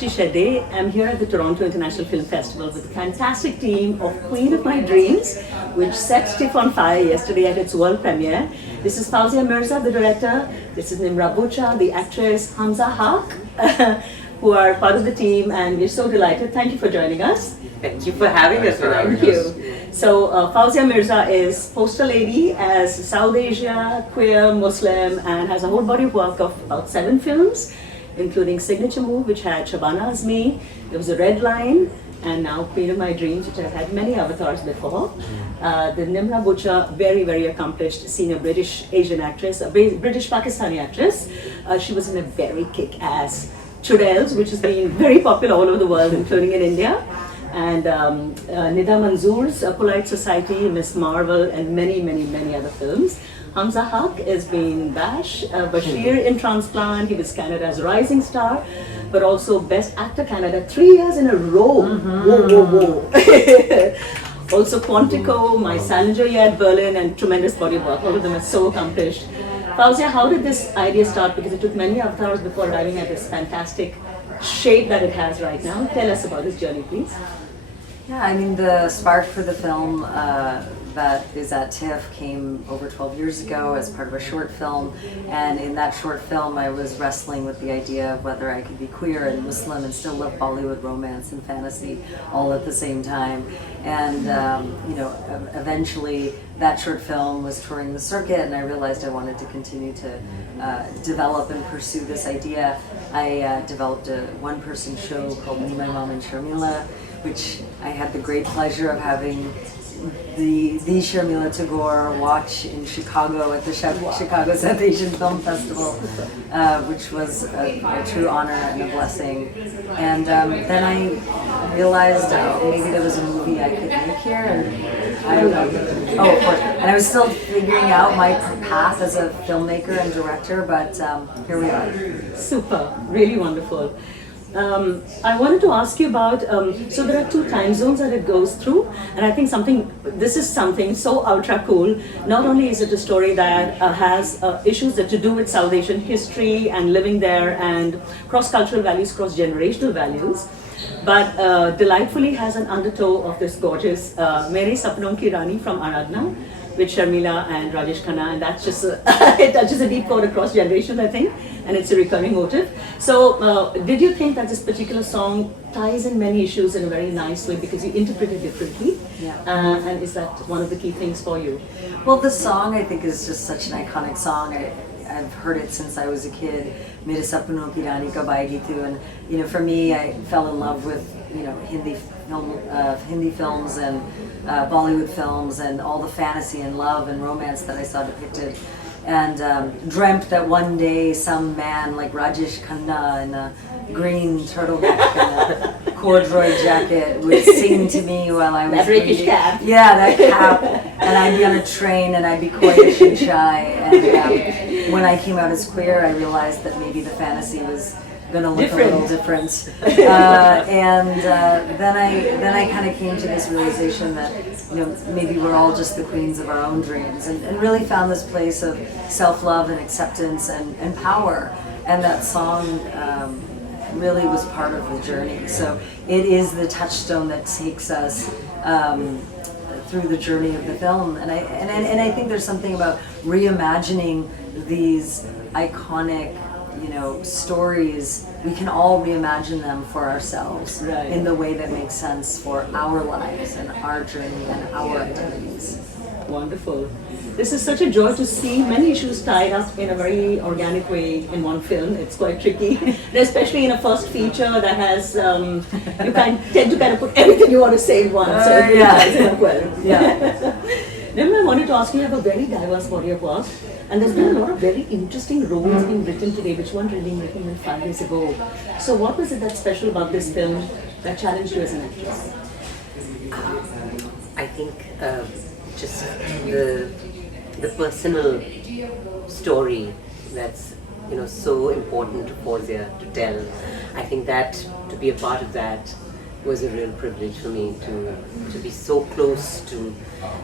Meenakshi Shedde. I'm here at the Toronto International Film Festival with a fantastic team of Queen of My Dreams, which set TIFF on fire yesterday at its world premiere. This is Fawzia Mirza, the director. This is Nimra, Bucha, the actress, Hamza, who are part of the team, and we're so delighted. Thank you for joining us. Thank you for having us. Thank you. So Fawzia Mirza is poster lady as South Asia, queer, Muslim, and has a whole body of work of about 7 films, including Signature Move, which had Shabana Azmi, there was a Red Line, and now Queen of My Dreams, which has had many avatars before. The Nimra Bucha, very, very accomplished senior British Asian actress, a British Pakistani actress. She was in a very kick-ass Chudels, which has been very popular all over the world, including in India. And Nida Manzoor's Polite Society, Miss Marvel, and many, many, many other films. Hamza has been Bashir in Transplant. He was Canada's Rising Star, but also Best Actor Canada 3 years in a row. Whoa. Also Quantico, My Salinger Year at Berlin, and tremendous body of work. All of them are so accomplished. Fawzia, how did this idea start? Because it took many avatars before arriving at this fantastic shape that it has right now. Tell us about this journey, please. Yeah, I mean, the spark for the film that is at TIFF came over 12 years ago as part of a short film, and in that short film I was wrestling with the idea of whether I could be queer and Muslim and still love Bollywood romance and fantasy all at the same time. And eventually that short film was touring the circuit, and I realized I wanted to continue to develop and pursue this idea. I developed a one-person show called Me, My Mom, and Sharmila, which I had the great pleasure of having the Sharmila Tagore watch in Chicago at the Chicago South Asian Film Festival, which was a true honor and a blessing. And then I realized maybe there was a movie I could make here, and of course. And I was still figuring out my path as a filmmaker and director, but here we are. Super, really wonderful. I wanted to ask you about, so there are 2 time zones that it goes through, and I think this is something so ultra cool. Not only is it a story that has issues that to do with South Asian history and living there and cross-cultural values, cross-generational values, but delightfully has an undertow of this gorgeous Mere Sapnon Ki Rani from Aradhna, with Sharmila and Rajesh Khanna, and that's just it touches a deep chord across generations, I think, and it's a recurring motive. So, did you think that this particular song ties in many issues in a very nice way because you interpret it differently? Yeah. And is that one of the key things for you? Well, the song I think is just such an iconic song. I've heard it since I was a kid. Mere Sapnon Ki Rani Kab Aayegi Tu, and for me, I fell in love with Hindi films and Bollywood films and all the fantasy and love and romance that I saw depicted, and dreamt that one day some man like Rajesh Khanna in a green turtleneck and a corduroy jacket would sing to me while I was that rakish cap. Yeah, that cap, and I'd be on a train and I'd be coyish and shy. And when I came out as queer, I realized that maybe the fantasy was going to look a little different, and then I kind of came to this realization that maybe we're all just the queens of our own dreams, and really found this place of self-love and acceptance and power, and that song really was part of the journey. So it is the touchstone that takes us through the journey of the film, and I think there's something about reimagining these iconic stories. We can all reimagine them for ourselves in the way that makes sense for our lives and our journey and our identities. Wonderful. This is such a joy to see many issues tied up in a very organic way in one film. It's quite tricky, especially in a first feature that has, you tend to kind of put everything you want to say in one, so it really ties it up well. Yeah. Nimra, I wanted to ask you, have a very diverse body of work, and there's been a lot of very interesting roles being written today which weren't really written 5 years ago. So what was it that's special about this film that challenged you as an actress? I think just the personal story that's so important to Fawzia to tell. I think that to be a part of that was a real privilege for me to be so close to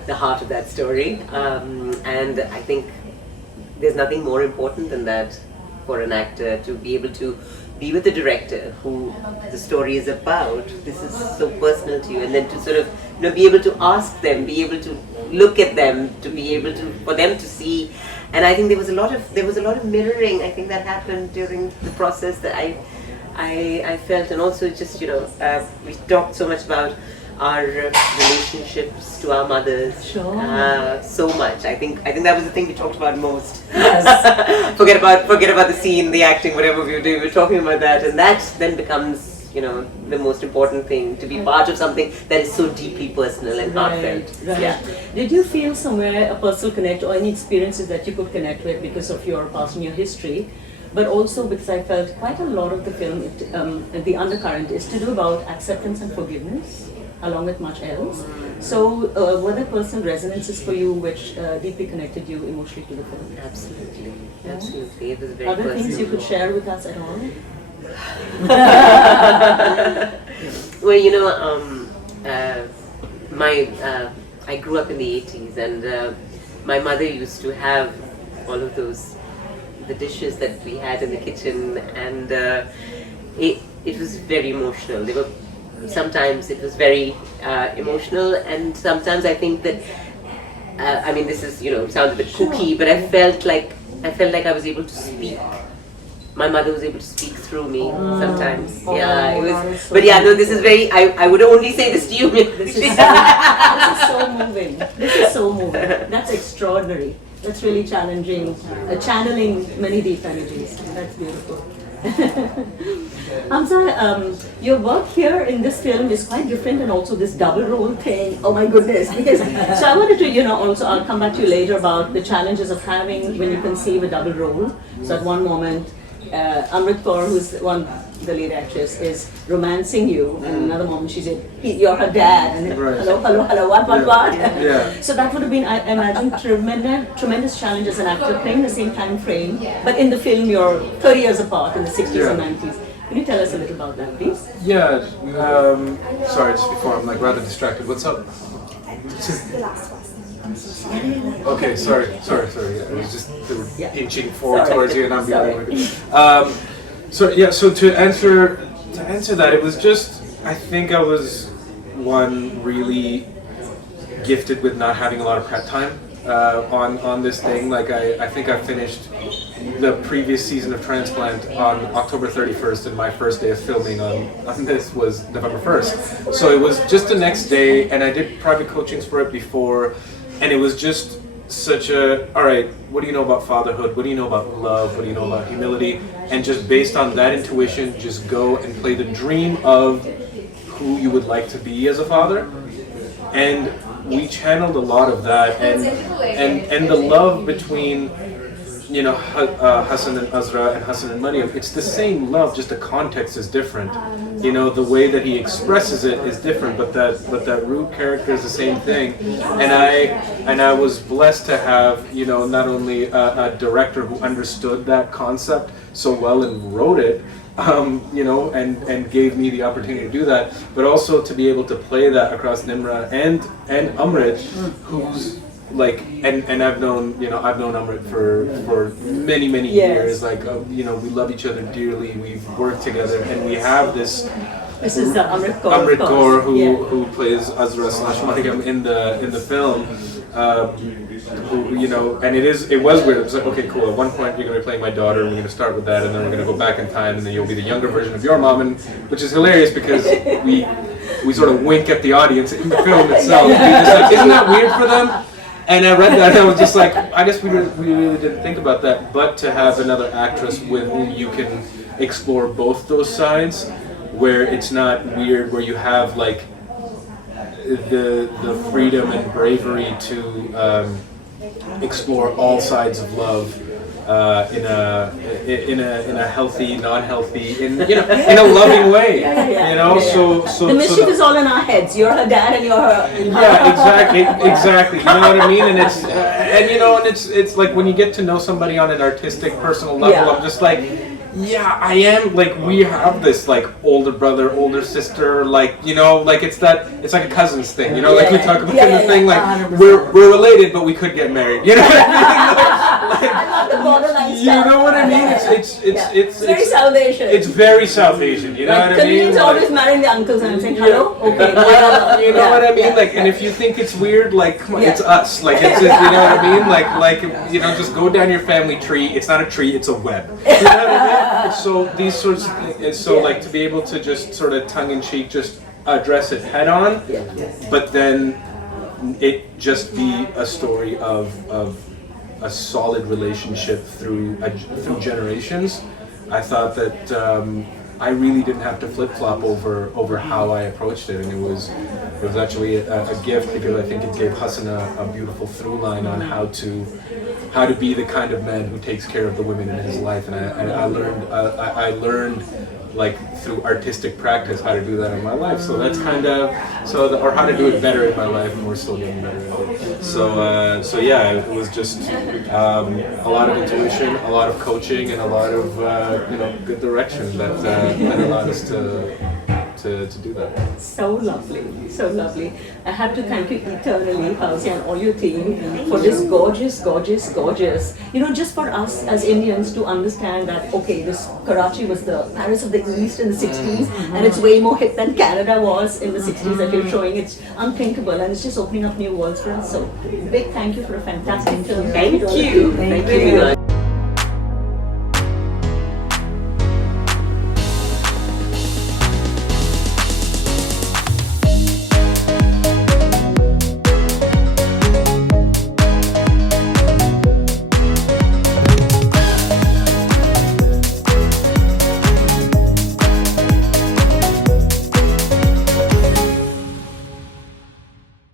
the heart of that story, and I think there's nothing more important than that for an actor, to be able to be with the director who the story is about, this is so personal to you, and then to sort of be able to ask them, be able to look at them, to be able to for them to see. And I think there was a lot of mirroring. I think that happened during the process that I felt, and also just we talked so much about our relationships to our mothers. Sure. So much. I think that was the thing we talked about most. Yes. forget about the scene, the acting, whatever we were doing. We were talking about that, and that then becomes the most important thing, to be part of something that is so deeply personal and heartfelt. Right. Yeah. Did you feel somewhere a personal connect or any experiences that you could connect with because of your past and your history? But also because I felt quite a lot of the film, the undercurrent is to do about acceptance and forgiveness, along with much else. So were there personal resonances for you which deeply connected you emotionally to the film? Absolutely. Yeah. Absolutely. It was very Other personal. things you could share with us at all? Well, I grew up in the 80s, and my mother used to have all of the dishes that we had in the kitchen, and it was very emotional. Sometimes it was very emotional, and sometimes I think that this is sounds a bit kooky, but I felt like I was able to speak. My mother was able to speak through me sometimes. Yeah, it was. So But yeah, no, this is very. I would only say this to you. This is so moving. This is so moving. That's extraordinary. That's really challenging. Channeling many deep energies. That's beautiful. Hamza, your work here in this film is quite different, and also this double role thing. Oh my goodness! Because so I wanted to, also I'll come back to you later about the challenges of having when you conceive a double role. So at one moment, Amrit Kaur, who's the lead actress, is romancing you, and another moment she's you're her dad, and then, Right. hello, what? Yeah. So that would have been, I imagine, tremendous challenge as an actor playing the same time frame, but in the film you're 30 years apart in the 60s and 90s. Can you tell us a little about that, please? Yeah. Sorry, just before I'm rather distracted. What's up? Okay, sorry. Yeah, it was just they were inching forward towards you, and I'm behind. So to answer that, it was just, I think I was one really gifted with not having a lot of prep time on this thing. Like I think I finished the previous season of Transplant on October 31st, and my first day of filming on this was November 1st. So it was just the next day, and I did private coachings for it before, and it was just such a, all right, what do you know about fatherhood? What do you know about love? What do you know about humility? And just based on that intuition, just go and play the dream of who you would like to be as a father. And we channeled a lot of that, and the love between Hassan and Azra and Hassan and Mariam, it's the same love, just the context is different. The way that he expresses it is different, but that root character is the same thing. And I was blessed to have not only a director who understood that concept so well and wrote it, and gave me the opportunity to do that, but also to be able to play that across Nimra and Amrit, who's and I've known Amrit for many years. We love each other dearly. We've worked together, and we have this. This is Amrit Kaur. Amrit Kaur, who plays Azra / Mariam in the film. And it was weird. It was like, okay, cool. At one point, you're going to be playing my daughter, and we're going to start with that, and then we're going to go back in time, and then you'll be the younger version of your mom, and which is hilarious because we sort of wink at the audience in the film itself. Isn't that weird for them? And I read that, and I was just like, I guess we really didn't think about that. But to have another actress with whom you can explore both those sides, where it's not weird, where you have the freedom and bravery to explore all sides of love in a healthy, non-healthy, in a loving way. So the mischief is all in our heads. You're her dad, and you're her. Yeah, exactly. You know what I mean? And it's it's like when you get to know somebody on an artistic, personal level, I'm just like, yeah, I am, we have this older brother, older sister, it's like a cousins thing, we talk about the thing, 100%. we're related, but we could get married, what I mean? not the borderline You stuff. know what I mean? It's very South Asian. It's very South Asian. You know what I mean? Koreans always marrying the uncles and I'm saying, hello? Okay, whatever. You know what I mean? Like, and if you think it's weird, like, come on, it's us. Like, it's just, you know what I mean? Like, you know, just go down your family tree. It's not a tree, it's a web. You know what I mean? So these sorts of things, so like to be able to just sort of tongue in cheek, just address it head on, but then it just be a story of a solid relationship through generations. I thought that I really didn't have to flip flop over how I approached it, and it was actually a gift because I think it gave Hassan a beautiful through line on how to be the kind of man who takes care of the women in his life, and I learned like through artistic practice how to do that in my life. So that's kind of or how to do it better in my life, and we're still getting better at it. So yeah, it was just a lot of intuition, a lot of coaching, and a lot of good direction that allowed us to do that. So lovely, so lovely. I have to thank you eternally, Fawzia, and all your team for this gorgeous, gorgeous, gorgeous. You know, just for us as Indians to understand that, okay, this Karachi was the Paris of the East in the 60s, and it's way more hip than Canada was in the 60s that you're showing. It's unthinkable, and it's just opening up new worlds for us. So, big thank you for a fantastic film. Thank you. Thank you.